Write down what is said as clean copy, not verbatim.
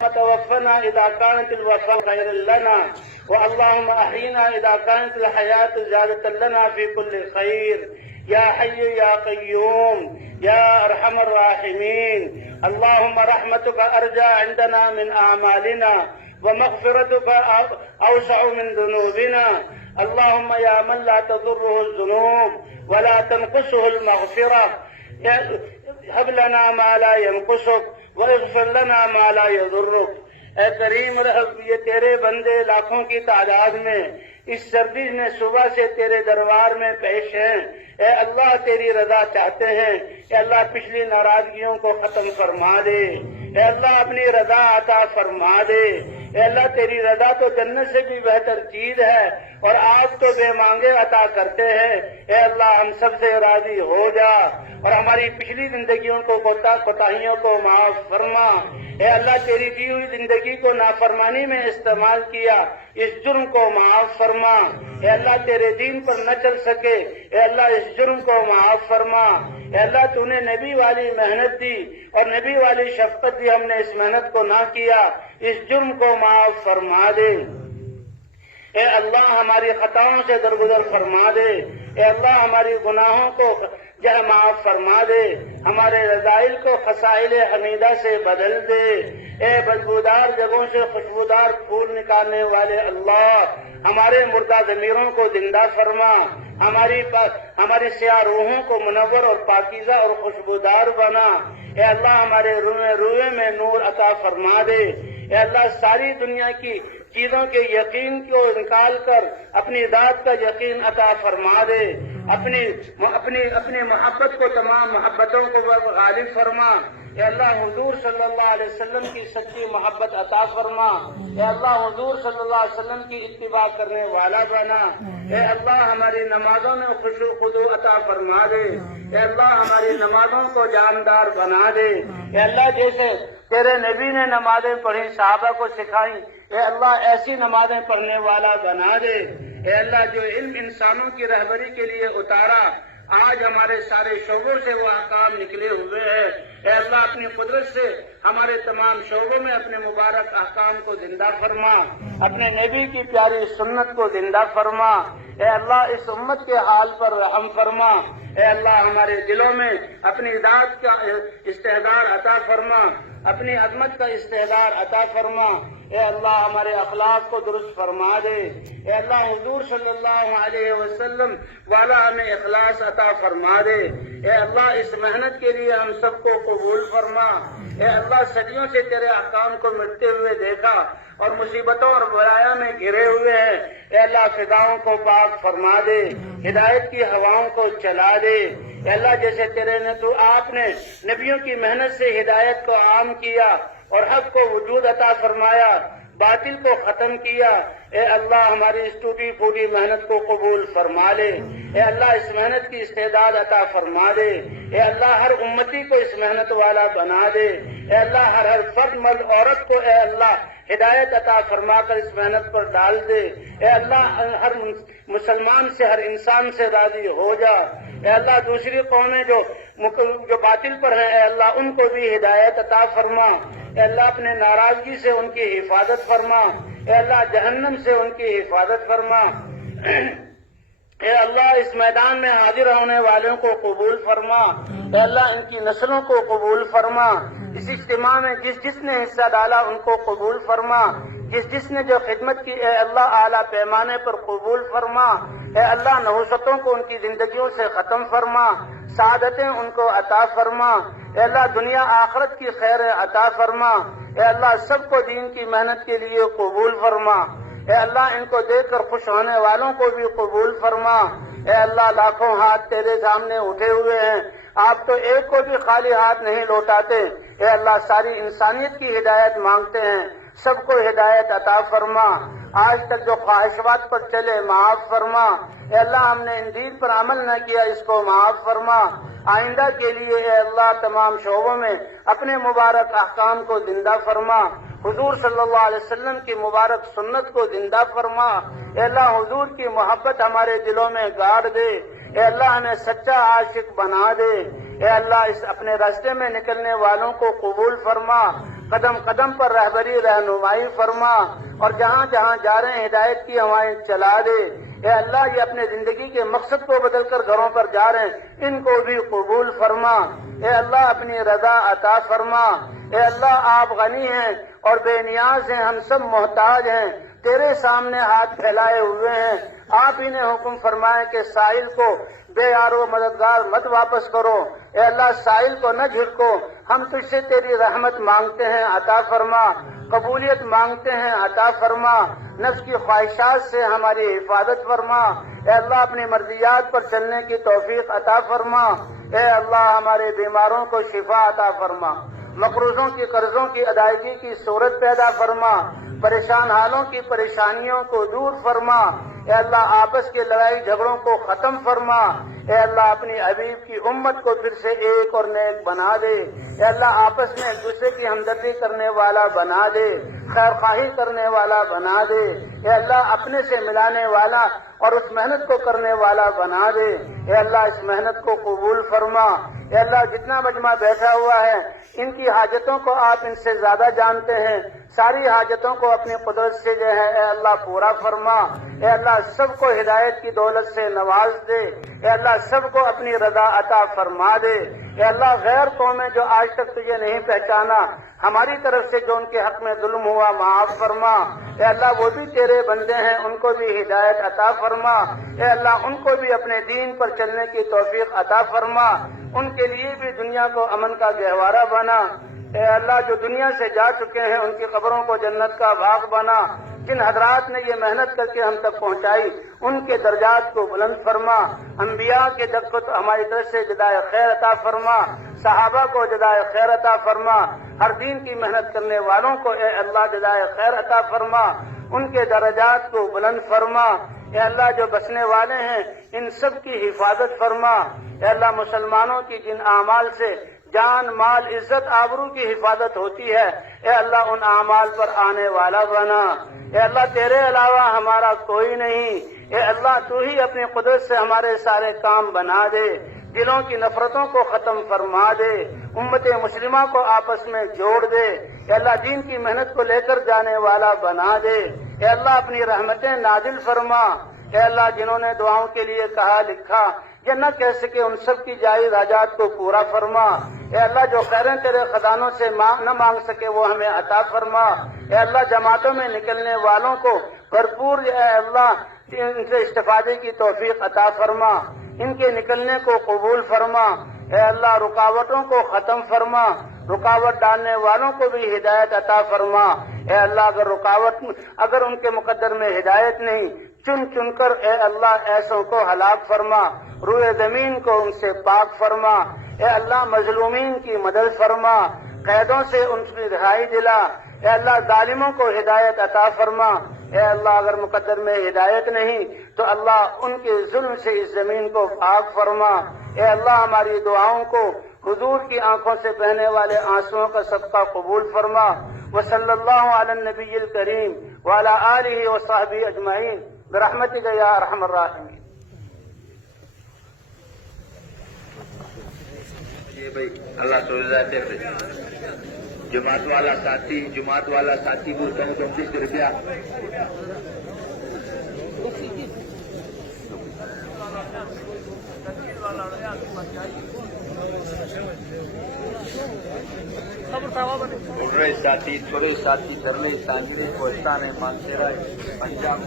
توفنا إذا كانت الوفاة خيرا لنا، واللهم أحينا إذا كانت الحياة زيادة لنا في كل خير، يا حي يا قيوم يا أرحم الراحمين. اللهم رحمتك أرجى عندنا من أعمالنا، ومغفرتك أوسع من ذنوبنا. اللهم يا من لا تضره الذنوب ولا تنقصه المغفرة، هب لنا ما لا ينقصك واغفر لنا ما لا يضرك. اے کریم رب، یہ تیرے بندے لاکھوں کی تعداد میں اس سردی میں صبح سے تیرے دربار میں پیش ہیں. اے اللہ تیری رضا چاہتے ہیں. اے اللہ پچھلی ناراضگیوں کو ختم فرما دے. اے اللہ اپنی رضا عطا فرما دے. اے اللہ تیری رضا تو جنت سے بھی بہتر چیز ہے، اور آپ تو بے مانگے عطا کرتے ہیں. اے اللہ ہم سب سے راضی ہو جا، اور ہماری پچھلی زندگیوں کو کوتاہیوں کو معاف فرما. اے اللہ تیری دی ہوئی زندگی کو نافرمانی میں استعمال کیا، اس جرم کو معاف فرما. اے اللہ تیرے دین پر نہ چل سکے، اے اللہ اس جرم کو معاف فرما. اے اللہ تو نے نبی والی محنت دی اور نبی والی شفقت دی، ہم نے اس محنت کو نہ کیا، اس جرم کو معاف فرما دے. اے اللہ ہماری خطاؤں سے درگزر فرما دے. اے اللہ ہماری گناہوں کو معاف فرما دے. ہمارے رذائل کو خصائل حمیدہ سے بدل دے. اے بدبودار جگہوں سے خوشبودار پھول نکالنے والے اللہ، ہمارے مردہ ضمیروں کو زندہ فرما. ہماری سیاہ روحوں کو منور اور پاکیزہ اور خوشبودار بنا. اے اللہ ہمارے روئے میں نور عطا فرما دے. اے اللہ ساری دنیا کی چیزوں کے یقین کو نکال کر اپنی ذات کا یقین عطا فرما دے. اپنی محبت کو تمام محبتوں کو غالب فرما. اے اللہ حضور صلی اللہ علیہ وسلم کی سچی محبت عطا فرما. اے اللہ حضور صلی اللہ علیہ وسلم کی اتباع کرنے والا بنا. اے اللہ ہماری نمازوں میں خشوع خضوع عطا فرما دے. اے اللہ ہماری نمازوں کو جاندار بنا دے. اے اللہ جیسے تیرے نبی نے نمازیں پڑھی، صحابہ کو سکھائیں، اے اللہ ایسی نمازیں پڑھنے والا بنا دے. اے اللہ جو علم انسانوں کی رہبری کے لیے اتارا، آج ہمارے سارے شعبوں سے وہ احکام نکلے ہوئے ہیں. اے اللہ اپنی قدرت سے ہمارے تمام شعبوں میں اپنے مبارک احکام کو زندہ فرما، اپنے نبی کی پیاری سنت کو زندہ فرما. اے اللہ اس امت کے حال پر رحم فرما. اے اللہ ہمارے دلوں میں اپنی ذات کا استحضار عطا فرما، اپنی عظمت کا استحضار عطا فرما. اے اللہ ہمارے اخلاق کو درست فرما دے. اے اللہ حضور صلی اللہ علیہ وسلم والا ہمیں اخلاص عطا فرما دے. اے اللہ اس محنت کے لیے ہم سب کو قبول فرما. اے اللہ صدیوں سے تیرے احکام کو مٹتے ہوئے دیکھا اور مصیبتوں اور بلایا میں گھرے ہوئے ہیں. اے اللہ فضاؤں کو پاک فرما دے، ہدایت کی ہواؤں کو چلا دے. اے اللہ جیسے آپ نے نبیوں کی محنت سے ہدایت کو عام کیا اور حق کو وجود عطا فرمایا، باطل کو ختم کیا. اے اللہ ہماری اس ٹوٹی پھوٹی محنت کو قبول فرما لے. اے اللہ اس محنت کی استعداد عطا فرما دے. اے اللہ ہر امتی کو اس محنت والا بنا دے. اے اللہ ہر فرد مرد عورت کو اے اللہ ہدایت عطا فرما کر اس محنت پر ڈال دے. اے اللہ ہر مسلمان سے، ہر انسان سے راضی ہو جا. اے اللہ دوسری قومیں جو باطل پر ہیں، اے اللہ ان کو بھی ہدایت عطا فرما. اے اللہ اپنے ناراضگی سے ان کی حفاظت فرما. اے اللہ جہنم سے ان کی حفاظت فرما. اے اللہ اس میدان میں حاضر ہونے والوں کو قبول فرما. اے اللہ ان کی نسلوں کو قبول فرما. اس اجتماع میں جس نے حصہ ڈالا ان کو قبول فرما. جس نے جو خدمت کی، اے اللہ اعلیٰ پیمانے پر قبول فرما. اے اللہ نحوستوں کو ان کی زندگیوں سے ختم فرما، سعادتیں ان کو عطا فرما. اے اللہ دنیا آخرت کی خیر عطا فرما. اے اللہ سب کو دین کی محنت کے لیے قبول فرما. اے اللہ ان کو دیکھ کر خوش ہونے والوں کو بھی قبول فرما. اے اللہ لاکھوں ہاتھ تیرے سامنے اٹھے ہوئے ہیں، آپ تو ایک کو بھی خالی ہاتھ نہیں لوٹاتے. اے اللہ ساری انسانیت کی ہدایت مانگتے ہیں، سب کو ہدایت عطا فرما. آج تک جو خواہشات پر چلے معاف فرما. اے اللہ ہم نے ان دین پر عمل نہ کیا، اس کو معاف فرما. آئندہ کے لیے اے اللہ تمام شعبوں میں اپنے مبارک احکام کو زندہ فرما. حضور صلی اللہ علیہ وسلم کی مبارک سنت کو زندہ فرما. اے اللہ حضور کی محبت ہمارے دلوں میں گاڑ دے. اے اللہ ہمیں سچا عاشق بنا دے. اے اللہ اس اپنے راستے میں نکلنے والوں کو قبول فرما. قدم قدم پر رہبری رہنمائی فرما، اور جہاں جہاں جا رہے ہیں ہدایت کی ہوائیں چلا دے۔ اے اللہ یہ اپنے زندگی کے مقصد کو بدل کر گھروں پر جا رہے ہیں، ان کو بھی قبول فرما۔ اے اللہ اپنی رضا عطا فرما۔ اے اللہ آپ غنی ہیں اور بے نیاز ہیں، ہم سب محتاج ہیں، تیرے سامنے ہاتھ پھیلائے ہوئے ہیں۔ آپ ہی نے حکم فرمائے کہ سائل کو بے یار و مددگار مت واپس کرو۔ اے اللہ سائل کو نہ جھٹکو، ہم تجھ سے تیری رحمت مانگتے ہیں، عطا فرما۔ قبولیت مانگتے ہیں، عطا فرما۔ نفس کی خواہشات سے ہماری حفاظت فرما۔ اے اللہ اپنی مرضیات پر چلنے کی توفیق عطا فرما۔ اے اللہ ہمارے بیماروں کو شفا عطا فرما، مقروضوں کی قرضوں کی ادائیگی کی صورت پیدا فرما، پریشان حالوں کی پریشانیوں کو دور فرما۔ اے اللہ آپس کے لڑائی جھگڑوں کو ختم فرما۔ اے اللہ اپنی حبیب کی امت کو پھر سے ایک اور نیک بنا دے۔ اے اللہ آپس میں ایک دوسرے کی ہمدردی کرنے والا بنا دے، خیر خواہی کرنے والا بنا دے۔ اے اللہ اپنے سے ملانے والا اور اس محنت کو کرنے والا بنا دے۔ اے اللہ اس محنت کو قبول فرما۔ اے اللہ جتنا مجمع بیٹھا ہوا ہے ان کی حاجتوں کو آپ ان سے زیادہ جانتے ہیں، ساری حاجتوں کو اپنی قدرت سے جو ہے اے اللہ پورا فرما۔ اے اللہ سب کو ہدایت کی دولت سے نواز دے۔ اے اللہ سب کو اپنی رضا عطا فرما دے۔ اے اللہ غیر قومیں جو آج تک تجھے نہیں پہچانا، ہماری طرف سے جو ان کے حق میں ظلم ہوا معاف فرما۔ اے اللہ وہ بھی تیرے بندے ہیں، ان کو بھی ہدایت عطا فرما۔ اے اللہ ان کو بھی اپنے دین پر چلنے کی توفیق عطا فرما، ان کے لیے بھی دنیا کو امن کا گہوارہ بنا۔ اے اللہ جو دنیا سے جا چکے ہیں ان کی قبروں کو جنت کا باغ بنا۔ جن حضرات نے یہ محنت کر کے ہم تک پہنچائی ان کے درجات کو بلند فرما۔ انبیاء کے جب کو تو ہماری طرف سے جزائے خیر عطا فرما، صحابہ کو جزائے خیر عطا فرما، ہر دین کی محنت کرنے والوں کو اے اللہ جزائے خیر عطا فرما، ان کے درجات کو بلند فرما۔ اے اللہ جو بسنے والے ہیں ان سب کی حفاظت فرما۔ اے اللہ مسلمانوں کی جن اعمال سے جان مال عزت آبرو کی حفاظت ہوتی ہے، اے اللہ ان اعمال پر آنے والا بنا۔ اے اللہ تیرے علاوہ ہمارا کوئی نہیں۔ اے اللہ تو ہی اپنی قدرت سے ہمارے سارے کام بنا دے، دلوں کی نفرتوں کو ختم فرما دے، امت مسلمہ کو آپس میں جوڑ دے۔ اے اللہ دین کی محنت کو لے کر جانے والا بنا دے۔ اے اللہ اپنی رحمتیں نازل فرما۔ اے اللہ جنہوں نے دعاؤں کے لیے کہا لکھا یا نہ کہہ سکے ان سب کی جائز حاجات کو پورا فرما۔ اے اللہ جو خیریں تیرے خزانوں سے نہ مانگ سکے وہ ہمیں عطا فرما۔ اے اللہ جماعتوں میں نکلنے والوں کو بھرپور اے اللہ ان سے استفادے کی توفیق عطا فرما، ان کے نکلنے کو قبول فرما۔ اے اللہ رکاوٹوں کو ختم فرما، رکاوٹ ڈالنے والوں کو بھی ہدایت عطا فرما۔ اے اللہ اگر ان کے مقدر میں ہدایت نہیں، چن چن کر اے اللہ ایسوں کو ہلاک فرما، روئے زمین کو ان سے پاک فرما۔ اے اللہ مظلومین کی مدد فرما، قیدوں سے ان کی رہائی دلا۔ اے اللہ ظالموں کو ہدایت عطا فرما۔ اے اللہ اگر مقدر میں ہدایت نہیں تو اللہ ان کے ظلم سے اس زمین کو پاک فرما۔ اے اللہ ہماری دعاؤں کو حضور کی آنکھوں سے بہنے والے آنسوؤں کا صدقہ قبول فرما۔ وصلی اللہ علی النبی الکریم وعلی آلہ وصحبہ اجمعین برحمتک یا ارحم الراحمین۔ یہ بھائی اللہ تعالی جماعت والا ساتھی بولتا ہوں 25 روپیہ ساتھی تھوڑے ساتھی کرنے سانجنے کو مانگتے رہے پنجاب